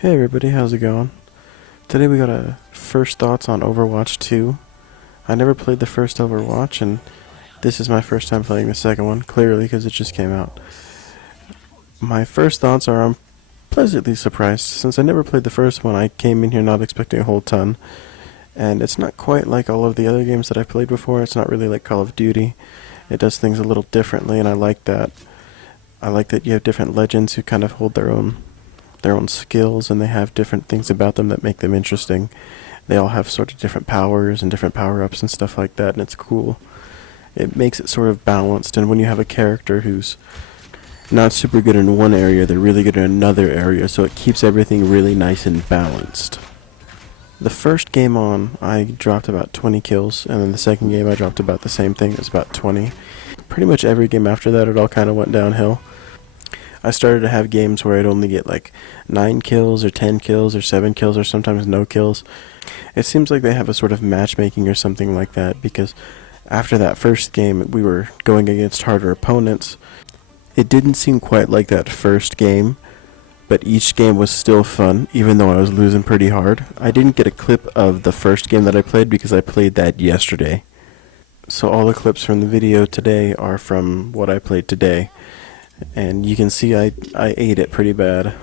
Hey everybody, how's it going? Today we got a first thoughts on Overwatch 2. I never played the first Overwatch, and this is my first time playing the second one, clearly because it just came out. My first thoughts are I'm pleasantly surprised. Since I never played the first one, I came in here not expecting a whole ton. And it's not quite like all of the other games that I've played before. It's not really like Call of Duty. It does things a little differently, and I like that. I like that you have different legends who kind of hold their own skills, and they have different things about them that make them interesting. They all have sort of different powers and different power-ups and stuff like that, and it's cool. It makes it sort of balanced, and when you have a character who's not super good in one area, they're really good in another area, so it keeps everything really nice and balanced. The first game on, I dropped about 20 kills, and then the second game I dropped about the same thing, it was about 20. Pretty much every game after that, it all kind of went downhill. I started to have games where I'd only get like 9 kills or 10 kills or 7 kills or sometimes no kills. It seems like they have a sort of matchmaking or something like that, because after that first game we were going against harder opponents. It didn't seem quite like that first game, but each game was still fun, even though I was losing pretty hard. I didn't get a clip of the first game that I played because I played that yesterday. So all the clips from the video today are from what I played today. And you can see I ate it pretty bad.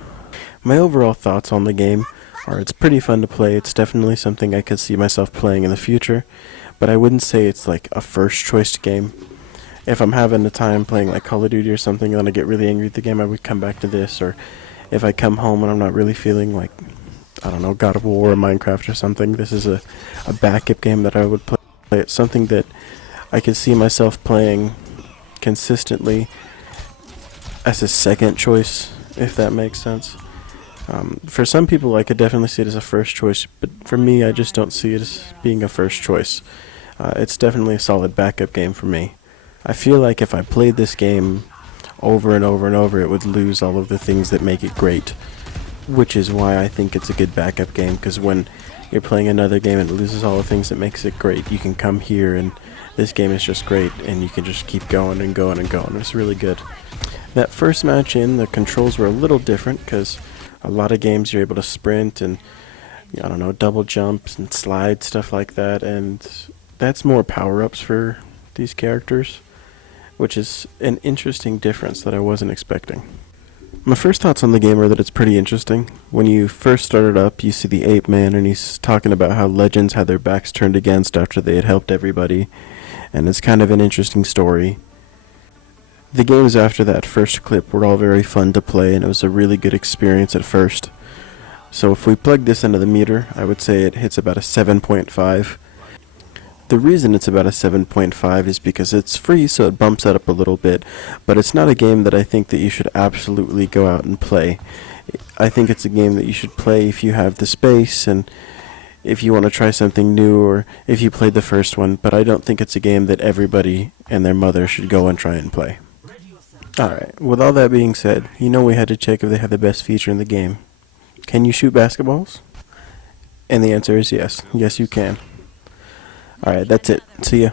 My overall thoughts on the game are it's pretty fun to play. It's definitely something I could see myself playing in the future, but I wouldn't say it's like a first choice game. If I'm having a time playing like Call of Duty or something and then I get really angry at the game, I would come back to this. Or if I come home and I'm not really feeling like, I don't know, God of War or Minecraft or something, this is a backup game that I would play. It's something that I could see myself playing consistently as a second choice, if that makes sense. For some people, I could definitely see it as a first choice, but for me, I just don't see it as being a first choice. It's definitely a solid backup game for me. I feel like if I played this game over and over and over, it would lose all of the things that make it great, which is why I think it's a good backup game, because when you're playing another game and it loses all the things that makes it great, you can come here and this game is just great, and you can just keep going and going and going. It's really good. That first match in, the controls were a little different, because a lot of games you're able to sprint and, I don't know, double jumps and slide, stuff like that, and that's more power-ups for these characters, which is an interesting difference that I wasn't expecting. My first thoughts on the game are that it's pretty interesting. When you first started up, you see the ape man, and he's talking about how legends had their backs turned against after they had helped everybody, and it's kind of an interesting story. The games after that first clip were all very fun to play, and it was a really good experience at first. So if we plug this into the meter, I would say it hits about a 7.5. The reason it's about a 7.5 is because it's free, so it bumps that up a little bit, but it's not a game that I think that you should absolutely go out and play. I think it's a game that you should play if you have the space and if you want to try something new, or if you played the first one, but I don't think it's a game that everybody and their mother should go and try and play. Alright, with all that being said, we had to check if they have the best feature in the game. Can you shoot basketballs? And the answer is yes. Yes, you can. Alright, that's it. See ya.